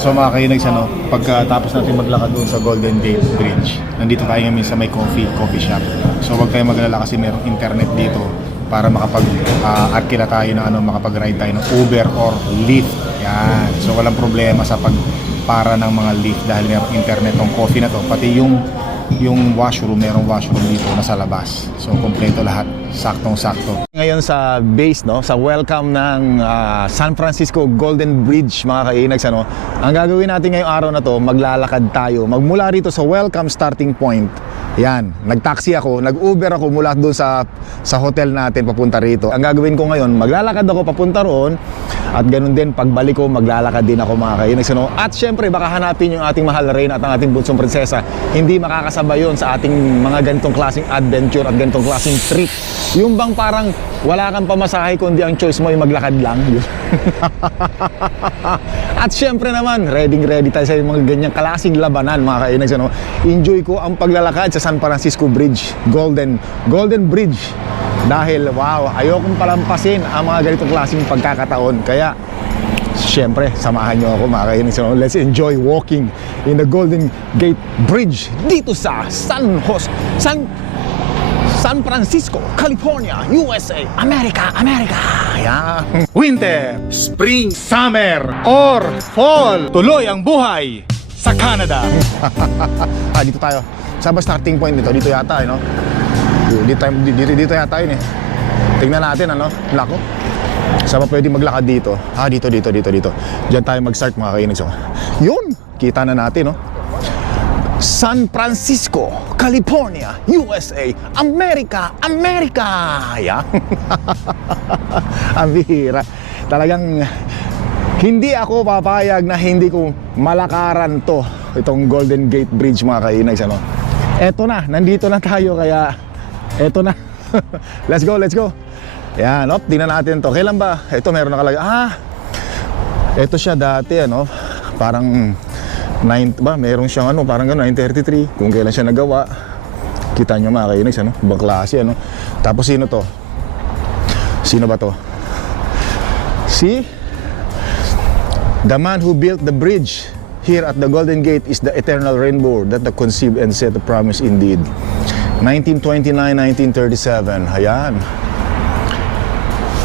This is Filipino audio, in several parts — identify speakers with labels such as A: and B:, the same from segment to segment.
A: so mga kainags, ano, pagkatapos natin maglakad doon sa Golden Gate Bridge, nandito tayo ngayon sa may coffee, coffee shop. So huwag kayong maglala kasi merong internet dito para makapag uh, arkila tayo ng ano, makapag-ride tayo ng Uber or Lyft. Yan. So walang problema sa pag para ng mga Lyft dahil merong internet tong coffee na to. Pati yung yung washroom, merong washroom dito nasa labas. So kompleto lahat, saktong-sakto. Ngayon sa base no, sa welcome ng ah, San Francisco Golden Bridge mga kainags ano. Ang gagawin natin ngayong araw na to, maglalakad tayo magmula rito sa welcome starting point. Yan, nag-taxi ako, nag-Uber ako mula doon sa sa hotel natin papunta rito. Ang gagawin ko ngayon, maglalakad ako papunta roon at ganun din pagbalik ko maglalakad din ako mga kainags ano. At syempre baka hanapin yung ating mahal na Reyna at ang ating bunsong prinsesa. Hindi makakasabay yun sa ating mga ganitong klaseng adventure at ganitong klaseng trip. Yung bang parang wala kang pamasahe kundi ang choice mo ay maglakad lang. At syempre naman, ready ready tayo sa mga ganyang klaseng labanan mga kainags. Ano? Enjoy ko ang paglalakad sa San Francisco Bridge, Golden Golden Bridge. Dahil wow, ayokong palampasin ang mga ganitong klaseng pagkakataon. Kaya Siyempre, samahan niyo ako mga kainis. Let's enjoy walking in the Golden Gate Bridge dito sa San Jose, San San Francisco, California, USA, America, America. Yan. Winter, spring, summer, or fall. Tuloy ang buhay sa Canada. ah, dito tayo. Saan ba starting point dito? Dito yata, eh, no? Dito, dito, dito yata yun eh. Tingnan natin, ano? Lako. Saan ba pwede maglakad dito? Ah, dito, dito, dito, dito. Diyan tayo mag-start mga kainags. Yun! Kita na natin, no? San Francisco, California, USA, America, America! Yan. Ang bihira. Talagang hindi ako papayag na hindi ko malakaran to itong Golden Gate Bridge mga kainags ano. Eto na, nandito na tayo kaya eto na. let's go, let's go. Yan, op, tingnan natin to. Kailan ba? Ito meron nakalagay. Ah, ito siya dati ano, parang 9 ba, meron siyang ano, parang gano'n, 933 kung kailan siya nagawa. Kita nyo mga kainags ano, ibang klase ano. Tapos sino to? Sino ba to? Si The man who built the bridge here at the Golden Gate is the eternal rainbow that the conceived and set the promise indeed. 1929-1937. Ayan.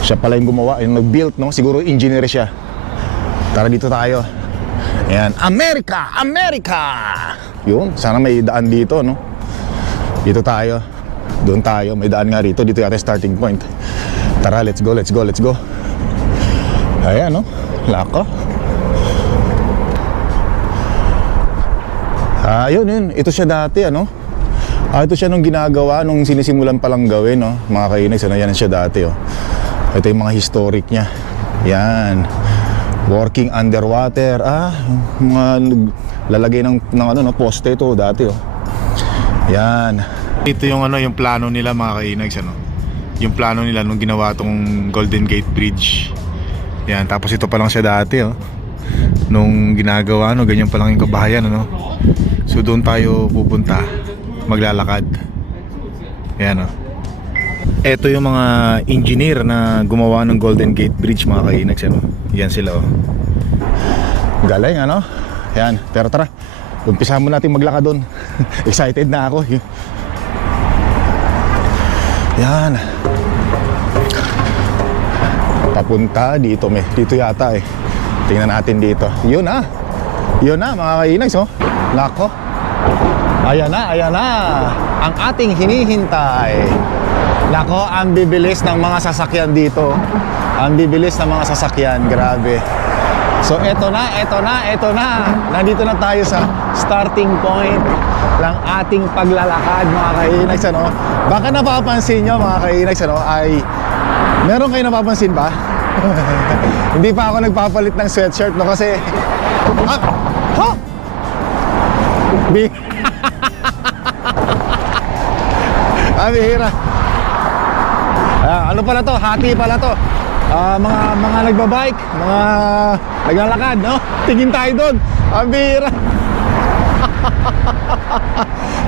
A: Siya pala yung gumawa, yung nag-built, no? Siguro engineer siya. Tara dito tayo. Ayan. America! America! Yun, sana may daan dito, no? Dito tayo. Doon tayo. May daan nga rito. Dito yata starting point. Tara, let's go, let's go, let's go. Ayan, no? Lako. Ah, yun, yun. Ito siya dati, ano? Ah, ito siya nung ginagawa, nung sinisimulan palang gawin, no? Mga kainis, ano yan siya dati, oh. Ito yung mga historic niya. Yan. Working underwater. Ah, mga lalagay ng, ng ano, no, poste ito dati, oh. Yan. Ito yung ano, yung plano nila mga kainags, ano? Yung plano nila nung ginawa tong Golden Gate Bridge. Yan, tapos ito pa lang siya dati, oh. Nung ginagawa, no, ganyan pa lang yung kabahayan, ano? So doon tayo pupunta, maglalakad. Yan, oh. Ito yung mga engineer na gumawa ng Golden Gate Bridge, mga kainags, ano? Yan sila, oh. Galing, ano? Yan, pero tara. Umpisa mo natin maglakad doon. Excited na ako. Yan. Papunta dito, may. Dito yata eh. Tingnan natin dito. Yun na. Yun na, mga kainags, oh. Nako. Ayan na, ayan na. Ang ating hinihintay. Nako, ang bibilis ng mga sasakyan dito. Ang bibilis ng mga sasakyan, grabe. So eto na, eto na, eto na. Nandito na tayo sa starting point ng ating paglalakad mga kainags ano. Baka napapansin nyo mga kainags ano ay meron kayo napapansin ba? Hindi pa ako nagpapalit ng sweatshirt no kasi ah, ha? Bi Ah, bihira. Ah, ano pala to? Hati pala to. Ah, mga mga nagbabike, mga naglalakad, no? Tingin tayo doon. Ang bihira.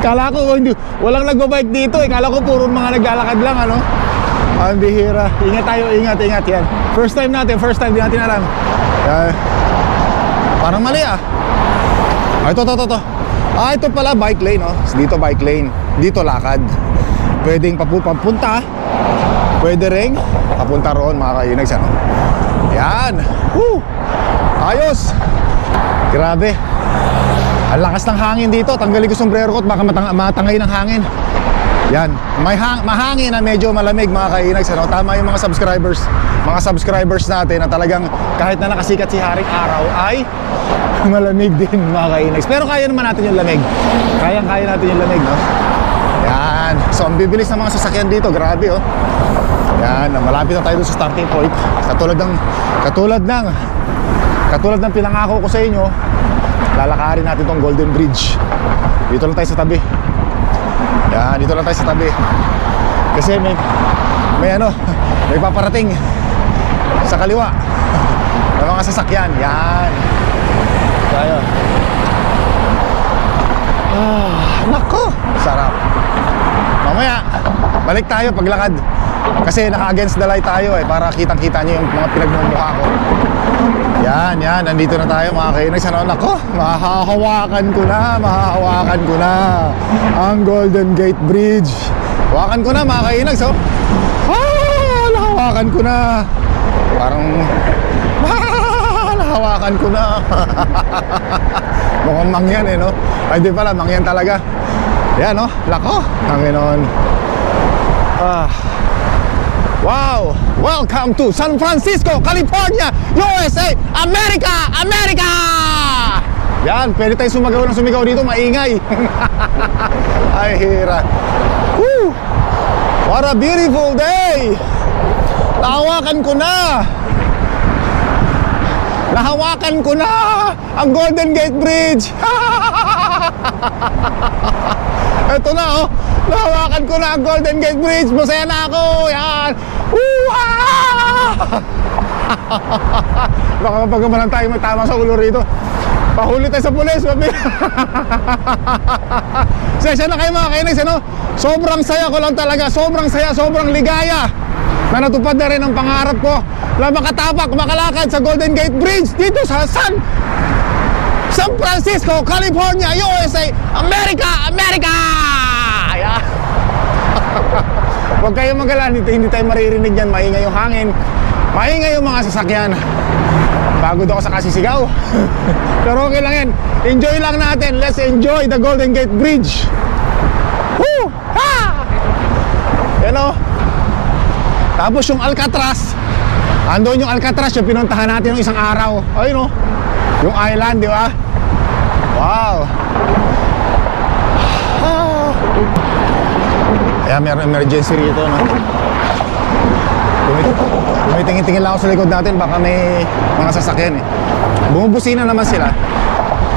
A: Kala ko hindi, walang nagbabike dito eh. Kala ko puro mga naglalakad lang, ano? Ang bihira. Ingat tayo, ingat, ingat yan. First time natin, first time, di natin alam. Yan. Parang mali ah. Ah, ito, ito, ito, ito. Ah, ito pala bike lane, oh. Dito bike lane. Dito lakad. Pwedeng papu- papunta. Pwede ring papunta roon mga kainags, ano? Yan. Woo! Ayos. Grabe. Ang lakas ng hangin dito. Tanggalin ko sombrero ko at baka matang- matangay ng hangin. Yan. May hang mahangin na medyo malamig mga kainags. Ano? Tama yung mga subscribers. Mga subscribers natin na talagang kahit na nakasikat si Haring Araw ay malamig din mga kainags. Pero kaya naman natin yung lamig. Kayang-kaya natin yung lamig, no? Yan. So, ang bibilis ng mga sasakyan dito. Grabe, oh. Yan. Malapit na tayo sa starting point. Katulad ng, katulad ng, katulad ng pinangako ko sa inyo, lalakarin natin tong Golden Bridge. Dito lang tayo sa tabi. Yan, dito lang tayo sa tabi. Kasi may may ano, may paparating sa kaliwa. Ng mga sasakyan. Yan. Tayo. Ah, nako, sarap. Mamaya, balik tayo paglakad. Kasi naka-against the light tayo eh, para kitang-kita nyo yung mga pinagmumukha ko. Yan, yan. Nandito na tayo mga kainags. Ano, nako, mahahawakan ko na, mahahawakan ko na ang Golden Gate Bridge. Hawakan ko na mga kainags, oh. Ah, nahawakan ko na. Parang, ah, nahawakan ko na. Mukhang mangyan eh, no? Ay, di pala, mangyan talaga. Yan, no? Lako, Panginoon. Ah. Wow! Welcome to San Francisco, California, USA, America! America! Yan, pwede tayo sumagaw ng sumigaw dito, maingay. Ay, hira. Woo! What a beautiful day! Nahawakan ko na! Nahawakan ko na ang Golden Gate Bridge! Ito na oh! Nahawakan ko na ang Golden Gate Bridge! Masaya na ako! Yan! Woo-ah! Baka mapagkamalan tayo may tama sa ulo rito. Pahuli tayo sa pulis. Sesya na kayo mga kainis, ano? Sobrang saya ko lang talaga, sobrang saya, sobrang ligaya na natupad na rin ang pangarap ko na makatapak, makalakad sa Golden Gate Bridge dito sa San San Francisco, California, USA, America, America! Huwag kayong magalala, hindi, hindi tayo maririnig yan, maingay yung hangin, maingay yung mga sasakyan. Pagod ako sa kasisigaw. Pero okay lang yan. Enjoy lang natin. Let's enjoy the Golden Gate Bridge. Woo! Ha! Yan. Tapos yung Alcatraz. Andun yung Alcatraz, yung pinuntahan natin ng isang araw. Ayun o. Yung island, di ba? Wow. Ah. Kaya meron emergency rito, no? Tumit- Tumitingin-tingin lang ako sa likod natin, baka may mga sasakyan eh. Bumubusina naman sila.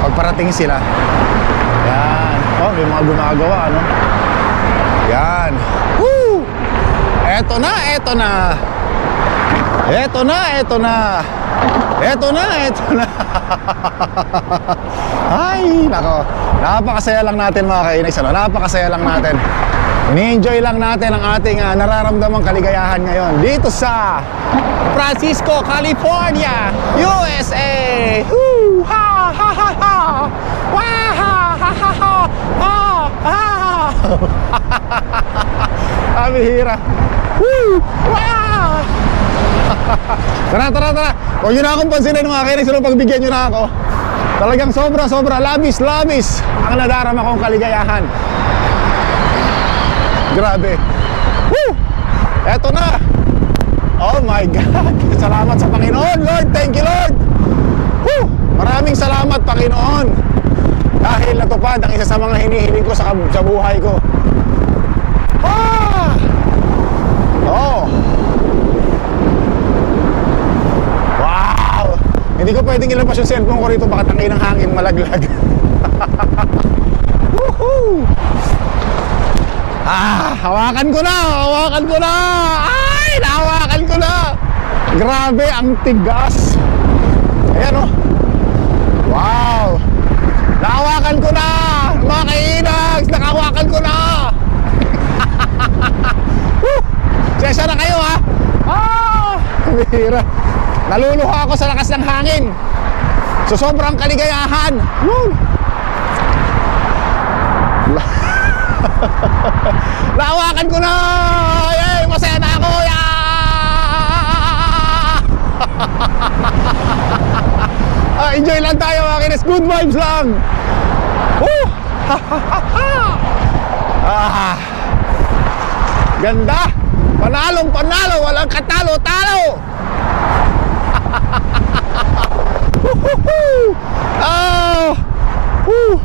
A: Pag parating sila. Yan. Oh, may mga gumagawa, ano? Yan. Woo! Eto na, eto na. Eto na, eto na. Eto na, eto na. Ay, nako. Napakasaya lang natin mga kainags. Ano? Napakasaya lang natin. Ni-enjoy lang natin ang ating ah, nararamdamang kaligayahan ngayon dito sa Francisco, California, USA. Woo! Ha ha ha ha. Wah ha ha ha ha. Ha ha. Ang hira. Woo! Wah! tara, tara, tara. Huwag nyo na akong pansinin mga kainis. Ano pagbigyan nyo na ako. Talagang sobra, sobra. Labis, labis. Ang nadarama kong kaligayahan. Grabe. Woo! Eto na. Oh my God. Salamat sa Panginoon, Lord. Thank you, Lord. Woo! Maraming salamat, Panginoon. Dahil natupad ang isa sa mga hinihiling ko sa, sa buhay ko. Ah! Oh. Wow! Hindi ko pwedeng ilabas yung cellphone ko rito baka tangay ng hangin malaglag. Woohoo! Ah, hawakan ko na, hawakan ko na. Ay, nahawakan ko na. Grabe, ang tigas. Ayan oh. Wow. Nahawakan ko na. Mga kainags, nakahawakan ko na. Sesa na kayo ha. Ah, bihira. Naluluha ako sa lakas ng hangin.
B: So sobrang kaligayahan. Woo! Lawakan ko na! Yay! Masaya na ako! Yeah! ah, enjoy lang tayo mga kinis. Good vibes lang! Woo! ah, ganda! Panalong panalo! Walang katalo-talo! Woohoo! Ah! Woo!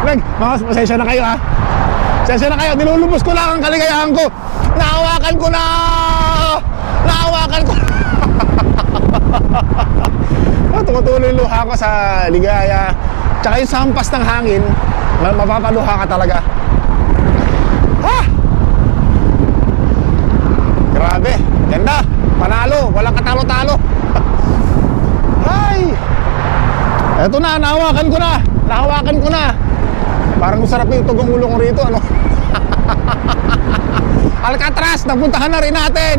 B: Nag, mga pasensya na kayo ha. Pasensya na kayo, nilulubos ko lang ang kaligayahan ko. Nahawakan ko na! Nahawakan ko ah, tumutuloy yung luha ko sa ligaya. Tsaka yung sampas ng hangin, ma- mapapaluha ka talaga. Ha! Grabe, ganda. Panalo, walang katalo-talo. Ay! Eto na, nahawakan ko na. Nahawakan ko na. Parang masarap yung tugong ulo ko rito, ano? Alcatraz, napuntahan na rin natin.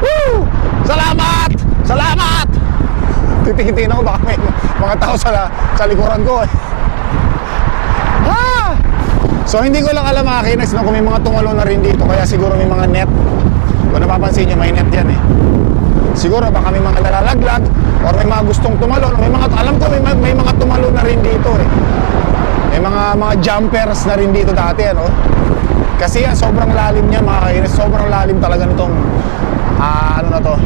B: Woo! Salamat! Salamat! Titingin ako baka may mga tao sa, sa likuran ko. Eh. Ha! So hindi ko lang alam mga kinex no, kung may mga tumalo na rin dito kaya siguro may mga net. Kung napapansin nyo, may net yan eh. Siguro baka may mga nalalaglag or may mga gustong tumalo. May mga, alam ko may, may mga tumalo na rin dito eh. May mga mga jumpers na rin dito dati ano. Kasi yan, sobrang lalim niya mga kainis. Sobrang lalim talaga nitong ah, ano na to.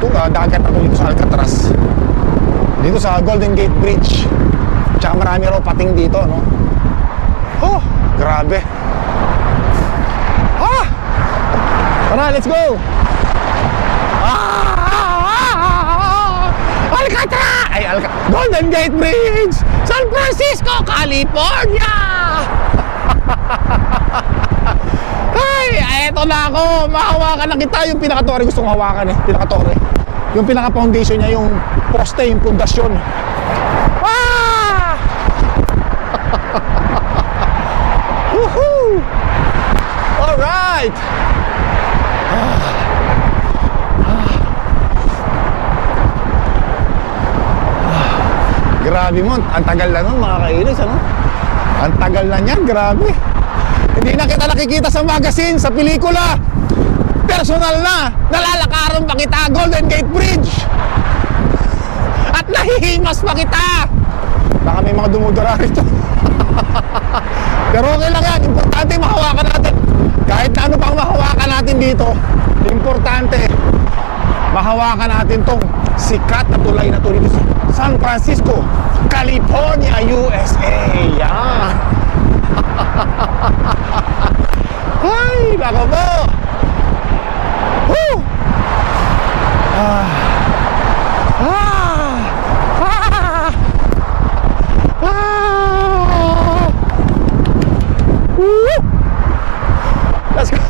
B: Ito, ah, dagat na to dito sa Alcatraz. Dito sa Golden Gate Bridge. Tsaka marami raw pating dito, no? Oh, grabe. Ah! Tara, let's go! Ah! Alcatraz! Ay, Alca Golden Gate Bridge! San Francisco, California! Ay, eto na ako. Mahawakan na kita. Yung pinaka-tore gusto kong hawakan eh. Pinaka-tore. Yung pinaka-foundation niya, yung poste, yung pundasyon. Ah! Woohoo! Alright! Grabe mo, ang tagal na nun mga kainis, ano? Ang tagal na niyan, grabe. Hindi na kita nakikita sa magazine, sa pelikula. Personal na, nalalakaran pa kita, Golden Gate Bridge. At nahihimas pa kita. Baka may mga dumudura rito. Pero okay lang yan, importante mahawakan natin. Kahit ano pang mahawakan natin dito, importante, mahawakan natin tong sikat na tulay na dito sa San Francisco, California, USA. Yan. Ay, baka mo. Woo! Ah. Ah. Ah. Ah. Woo! Let's go.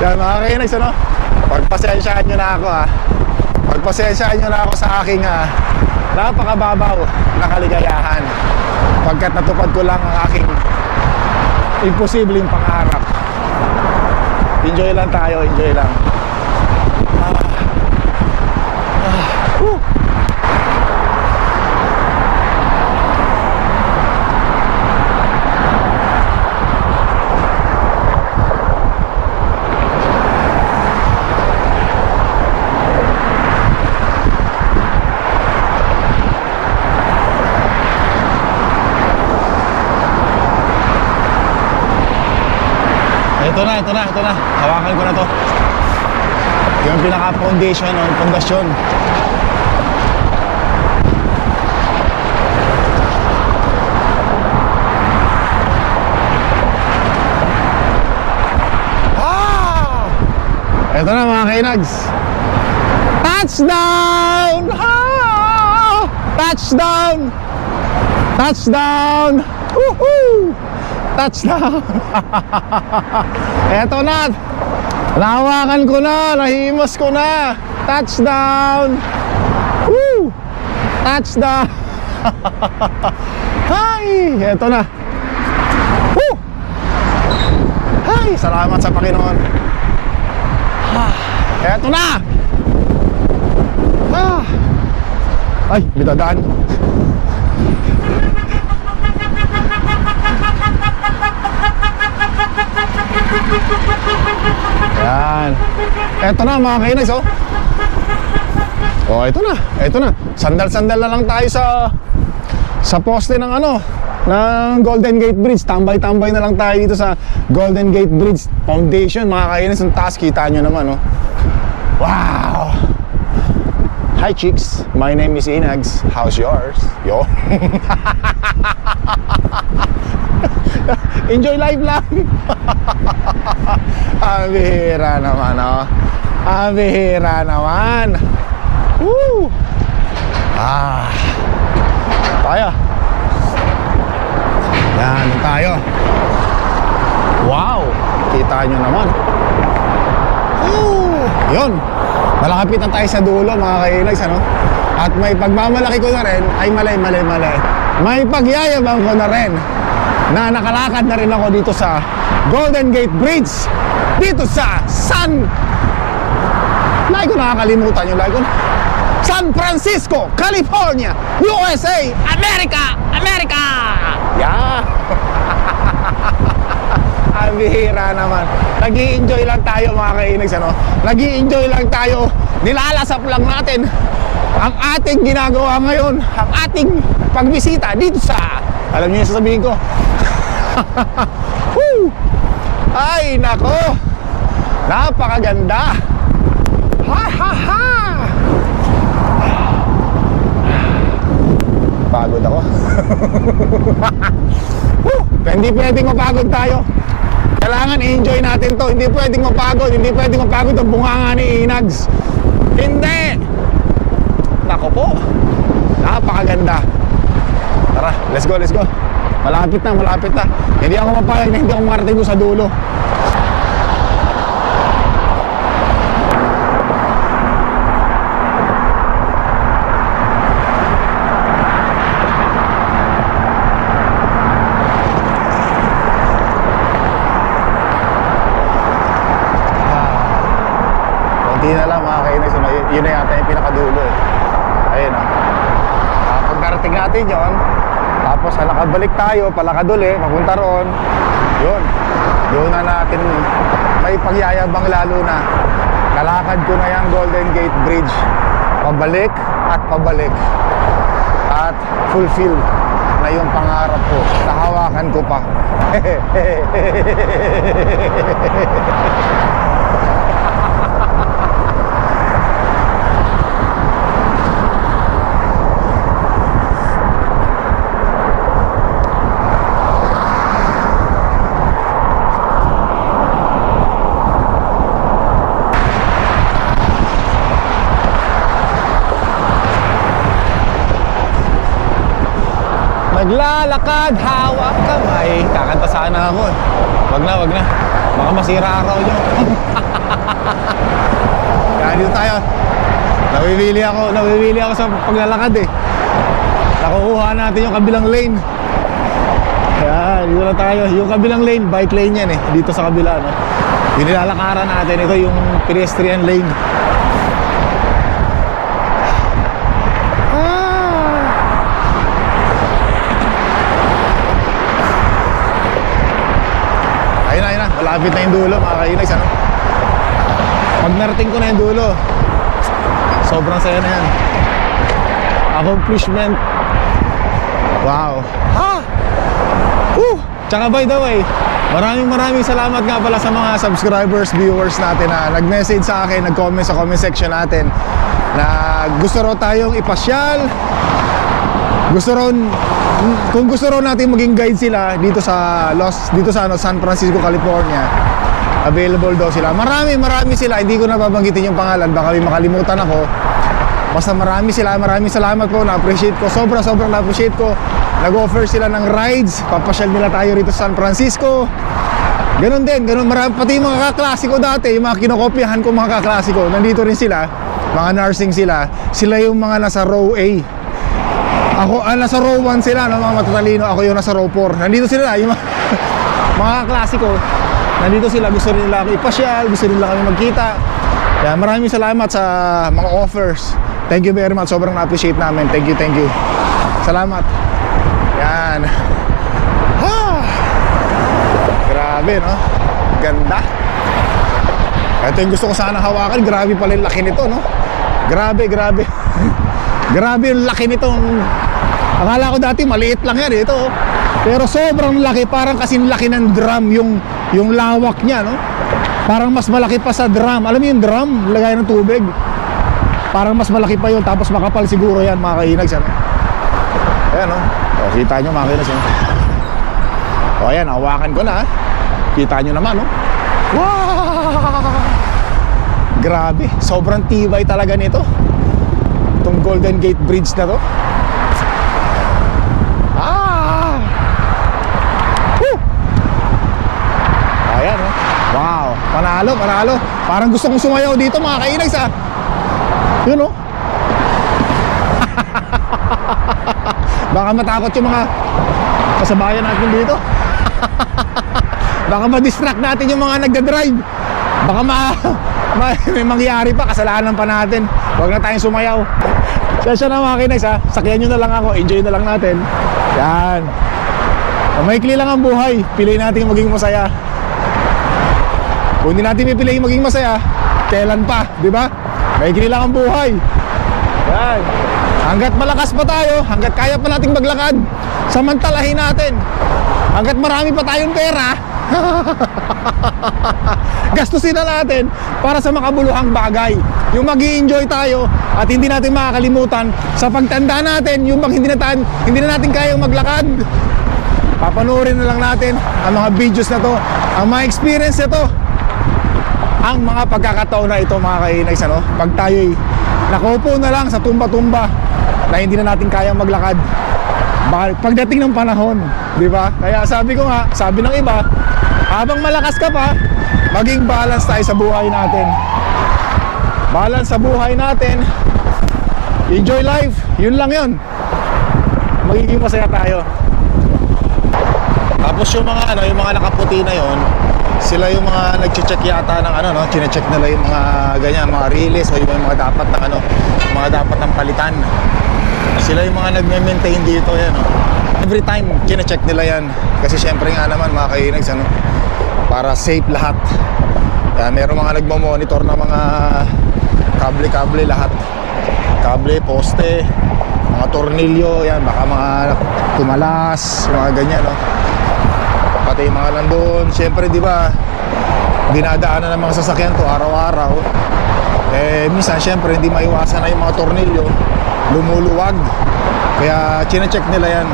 B: Yan mga kainex, ano? Pagpasensyaan nyo na ako ha. Pagpasensyaan nyo na ako sa aking ah, napakababaw na kaligayahan. Pagkat natupad ko lang ang aking imposibleng pangarap. Enjoy lang tayo, enjoy lang. Ah. Ah. Woo! Ito na, ito na, ito na. Hawakan ko na to. Yung pinaka-foundation o pundasyon. Ah! Ito na mga kainags. Touchdown! Ah! Touchdown! Touchdown! Woohoo! Touchdown! Eto na! Nahawakan ko na! Nahimos ko na! Touchdown! Woo! Touchdown! Hi! Eto na! Woo! Hi! Salamat sa Panginoon! Eto na! Ah! Ay, bitadaan. Yan. Eto na mga kainis, oh. Oh, ito na. Ito na. Sandal-sandal na lang tayo sa sa poste ng ano, ng Golden Gate Bridge. Tambay-tambay na lang tayo dito sa Golden Gate Bridge Foundation. Mga kainis, ang taas kita nyo naman, oh. Wow! Hi chicks, my name is Inags. How's yours? Yo. Enjoy life lang. Ang bihira naman, oh. Ang bihira naman. Woo! Ah. Tayo. Yan, tayo. Wow! Kita nyo naman. Woo! Yun. Malakapit na tayo sa dulo, mga kainags, ano? At may pagmamalaki ko na rin, ay malay, malay, malay. May pagyayabang ko na rin na nakalakad na rin ako dito sa Golden Gate Bridge. Dito sa San... Lagi ko nakakalimutan yung lagi. San Francisco, California, USA, America, America! Yeah! Ang bihira naman. nag enjoy lang tayo mga kainags, ano? nag enjoy lang tayo. Nilalasap lang natin ang ating ginagawa ngayon, ang ating pagbisita dito sa, alam niyo yung sasabihin ko, Woo! Ay, nako! Napakaganda! Ha, ha, ha! Pagod ako. Woo! Hindi pwedeng mapagod tayo. Kailangan i-enjoy natin to. Hindi pwedeng mapagod. Hindi pwedeng mapagod ang bunganga ni Inags. Hindi! Nako po. Napakaganda. Tara, let's go, let's go. Malapit na, malapit na. Hindi ako mapayag na hindi ako makarating sa dulo. Konti na lang mga kainis. Yun, na yata yung pinakadulo eh. Ayun. Ah, pag narating natin yon, tapos halakabalik tayo, palakad uli, papunta roon. Yun. Yun na natin may pagyayabang lalo na. Kalakad ko na yung Golden Gate Bridge. Pabalik at pabalik. At fulfill na yung pangarap ko. Nahawakan ko pa. Naglalakad, hawak kamay. Kakanta sana ako. eh. Wag na, wag na. Baka masira araw nyo. Kaya dito tayo. Nawiwili ako, nawiwili ako sa paglalakad eh. Nakukuha natin yung kabilang lane. Kaya dito na tayo. Yung kabilang lane, bike lane yan eh. Dito sa kabila, no? Yung nilalakaran natin, ito yung pedestrian lane. Ah! Ayun na, ayun na. Malapit na yung dulo, mga kainags, ano? Pag narating ko na yung dulo, sobrang saya na yan. Accomplishment. Wow. Ha! Woo! Tsaka by the way, maraming maraming salamat nga pala sa mga subscribers, viewers natin na nag-message sa akin, nag-comment sa comment section natin na gusto raw tayong ipasyal, gusto raw kung gusto raw natin maging guide sila dito sa Los dito sa ano, San Francisco, California. Available daw sila. Marami, marami sila. Hindi ko na babanggitin yung pangalan, baka may makalimutan ako. Basta marami sila, maraming salamat po, na-appreciate ko. Sobra, sobrang na-appreciate ko. Nag-offer sila ng rides, papasyal nila tayo rito sa San Francisco. Ganon din, ganon. Marami, pati yung mga kaklasiko dati, yung mga kinokopyahan ko mga kaklasiko, nandito rin sila. Mga nursing sila. Sila yung mga nasa row A. Ako, ah, nasa row 1 sila, no, mga matatalino. Ako yung nasa row 4. Nandito sila, yung mga, mga klasiko. Nandito sila, gusto nila ako ipasyal, gusto nila kami magkita. Kaya maraming salamat sa mga offers Thank you very much. Sobrang na-appreciate namin. Thank you, thank you. Salamat. Yan. Ah. Grabe, no? Ganda. Ito yung gusto ko sana hawakan. Grabe pala yung laki nito, no? Grabe, grabe. grabe yung laki nito. Akala ko dati maliit lang yan, ito. oh. Pero sobrang laki, parang kasing laki ng drum yung yung lawak niya, no? Parang mas malaki pa sa drum. Alam mo yung drum, lagay ng tubig. Parang mas malaki pa yun, tapos makapal siguro yan, mga. Ano? Ayan, no? O, kita nyo, mga. Ano? O, ayan, hawakan ko na. ah. Kita nyo naman, no? Wow! Grabe, sobrang tibay talaga nito. Itong Golden Gate Bridge na to. Ah! Woo! Ayan, oh. Wow, panalo, panalo. Parang gusto kong sumayaw dito mga kainags ah. Yun oh. Baka matakot yung mga kasabayan natin dito. Baka ma-distract natin yung mga nagda-drive. Baka ma, ma may mangyari pa, kasalanan pa natin. Huwag na tayong sumayaw. Sensya na mga kinags ha. Sakyan nyo na lang ako, enjoy na lang natin. Yan. Maikli lang ang buhay. Piliin natin maging masaya. Kung hindi natin pipiliin maging masaya, kailan pa, di ba? Maikli lang ang buhay. Yan. Hanggat malakas pa tayo, hanggat kaya pa nating maglakad, samantalahin natin. Hanggat marami pa tayong pera, gastusin na natin para sa makabuluhang bagay. Yung mag enjoy tayo at hindi natin makakalimutan sa pagtanda natin, yung pag hindi na, tayo, hindi na natin kayang maglakad, papanoorin na lang natin ang mga videos na to, ang mga experience na to, ang mga pagkakataon na ito mga kainags ano, pag tayo'y nakaupo na lang sa tumba-tumba na hindi na natin kayang maglakad pagdating ng panahon, di ba? Kaya sabi ko nga, sabi ng iba, habang malakas ka pa, maging balance tayo sa buhay natin. Balance sa buhay natin. Enjoy life. Yun lang yun. Magiging masaya tayo. Tapos yung mga ano, yung mga nakaputi na yon, sila yung mga nagche-check yata ng ano no, chine-check nila yung mga ganyan, mga release o yung mga dapat ng ano, mga dapat ng palitan. Sila yung mga nagme-maintain dito yan, no. Every time chine-check nila yan kasi syempre nga naman mga kainags ano, para safe lahat. Kaya meron mga nagmo-monitor na mga kable-kable lahat. Kable, poste, mga tornilyo, yan, baka mga tumalas, mga ganyan, no pati yung mga nandun syempre di ba dinadaanan ng mga sasakyan to araw-araw. Eh minsan syempre hindi maiwasan na yung mga tornilyo. Lumuluwag. Kaya chinecheck nila yan.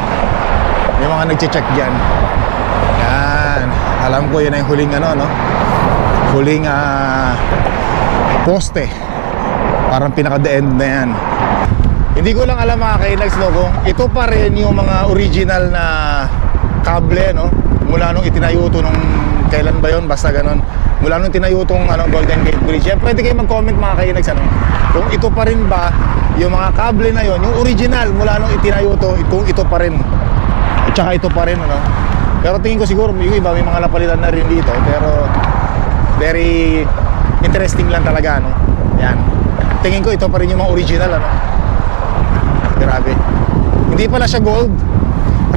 B: Yung mga nagche-check dyan. Yan. Alam ko yun ay huling ano no? Huling ah, poste. Parang pinaka the end na yan. Hindi ko lang alam mga kainags no kung ito pa rin yung mga original na kable no mula nung itinayo to nung kailan ba yon basta ganon mula nung tinayo tong ano, Golden Gate Bridge. Yan pwede kayo mag-comment mga kainags ano. Kung ito pa rin ba yung mga kable na yon yung original mula nung itinayo to kung ito pa rin. At saka ito pa rin ano. Pero tingin ko siguro yung iba may mga napalitan na rin dito pero very interesting lang talaga ano. Yan. Tingin ko ito pa rin yung mga original ano. Grabe. Hindi pala siya gold.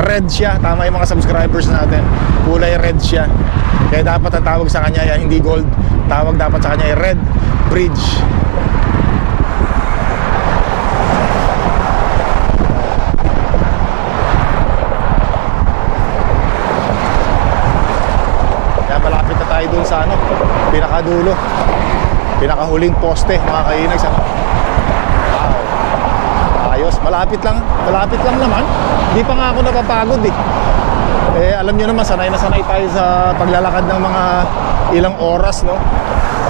B: Red siya. Tama yung mga subscribers natin. Kulay red siya. Kaya dapat ang tawag sa kanya yan, hindi gold. Tawag dapat sa kanya ay red bridge. Kaya malapit na tayo dun sa ano, pinakadulo. Pinakahuling poste, mga kainags. Ano? Wow. Ayos, malapit lang. Malapit lang naman. Hindi pa nga ako napapagod eh. Eh, alam nyo naman, sanay na sanay tayo sa paglalakad ng mga ilang oras, no?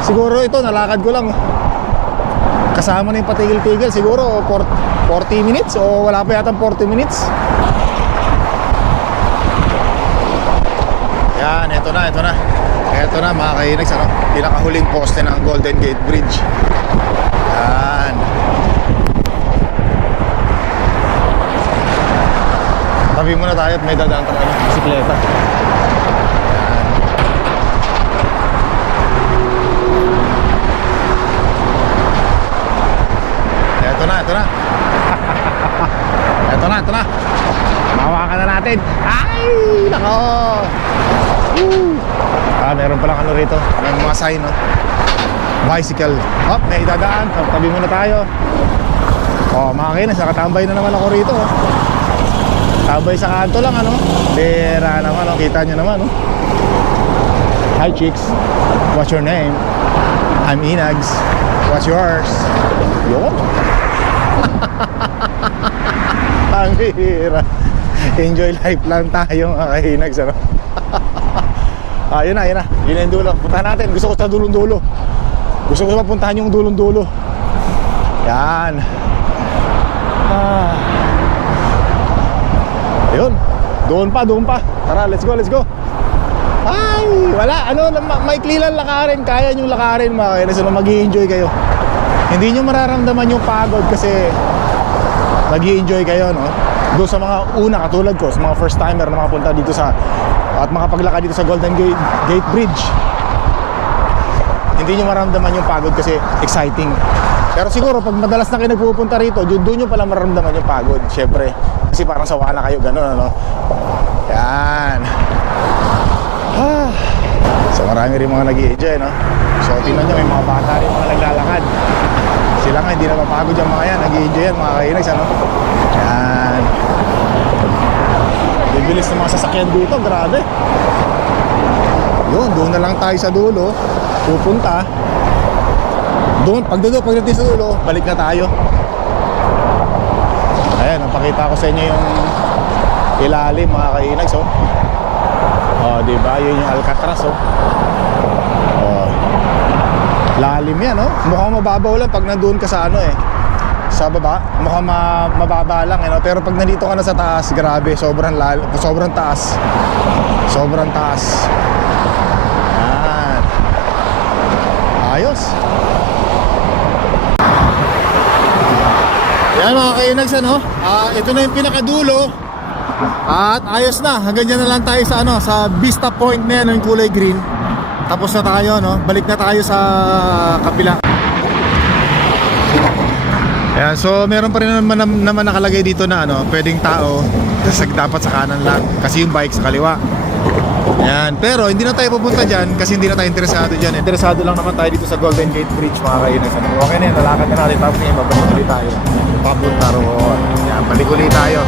B: Siguro ito, nalakad ko lang. Kasama na yung patigil-tigil, siguro for- 40 minutes o wala pa yata 40 minutes. Yan, eto na, eto na. Eto na, mga kainags, ano? Pinakahuling poste ng Golden Gate Bridge. Yan. Tabi muna tayo at may dadaan tayo ng bisikleta. Eto na, ito na. ito na, ito na. Mahawakan na natin. Ay, nako. Woo. Ah, meron palang ano rito. May mga sign, no? Bicycle. Oh, may dadaan. Oh, tabi muna tayo. Oh, mga kainis, nakatambay na naman ako rito. Oh. Tambay sa kanto lang, ano? Bera naman, oh. Kita nyo naman, oh. Hi, chicks. What's your name? I'm Inags. What's yours? Yun. Ang hira. Enjoy life lang tayo mga kahinags, ano? ah, yun na, yun na. Yun na yung dulo. Puntahan natin. Gusto ko sa dulong-dulo. Gusto ko mapuntahan yung dulong-dulo. Yan. Ah. Ayun. Doon pa, doon pa. Tara, let's go, let's go. Ay, wala. Ano, ma- maikli lang lakarin. Kaya nyo lakarin mga kaya so, mag enjoy kayo. Hindi nyo mararamdaman yung pagod kasi nag enjoy kayo, no? Doon sa mga una, katulad ko, sa mga first timer na makapunta dito sa at makapaglakad dito sa Golden Gate, Gate Bridge. Hindi nyo maramdaman yung pagod kasi exciting. Pero siguro pag madalas na kayo nagpupunta rito, doon nyo pala maramdaman yung pagod. Syempre, kasi parang sawa na kayo, gano'n, ano? Yan. Ah. So marami rin mga nag enjoy no? So tingnan nyo, may mga bata rin mga naglalakad. Sila nga, hindi na mapagod yung mga yan. nag enjoy yan, mga kainags, ano? Yan. Bibilis ng mga sasakyan dito, grabe. Yun, doon na lang tayo sa dulo. Pupunta. Doon, pag pagdating sa dulo, balik na tayo. Ayan, napakita ko sa inyo yung ilalim, mga kainags, oh. Oh, di ba? Yun yung Alcatraz, oh. Oh. Lalim yan, oh. Mukhang mababaw lang pag nandoon ka sa ano eh. Sa baba, mukhang ma- mababa lang, eh, no? Pero pag nandito ka na sa taas, grabe, sobrang lal sobrang taas. Sobrang taas. Yan. Ayos. Yan mga kainags, ano? Ah, ito na yung pinakadulo. At ayos na, hanggang dyan na lang tayo sa ano, sa Vista Point na yan, yung kulay green. Tapos na tayo, no? Balik na tayo sa kapila. Ayan, so meron pa rin naman, naman nakalagay dito na ano, pwedeng tao, dapat sa kanan lang, kasi yung bike sa kaliwa. Ayan, pero hindi na tayo pupunta dyan kasi hindi na tayo interesado dyan. Interesado lang naman tayo dito sa Golden Gate Bridge mga kainan. Sabi ko, okay na yan, lalakad na natin tapos ngayon, babalik ulit tayo. Papunta roon. Ayan, balik ulit tayo.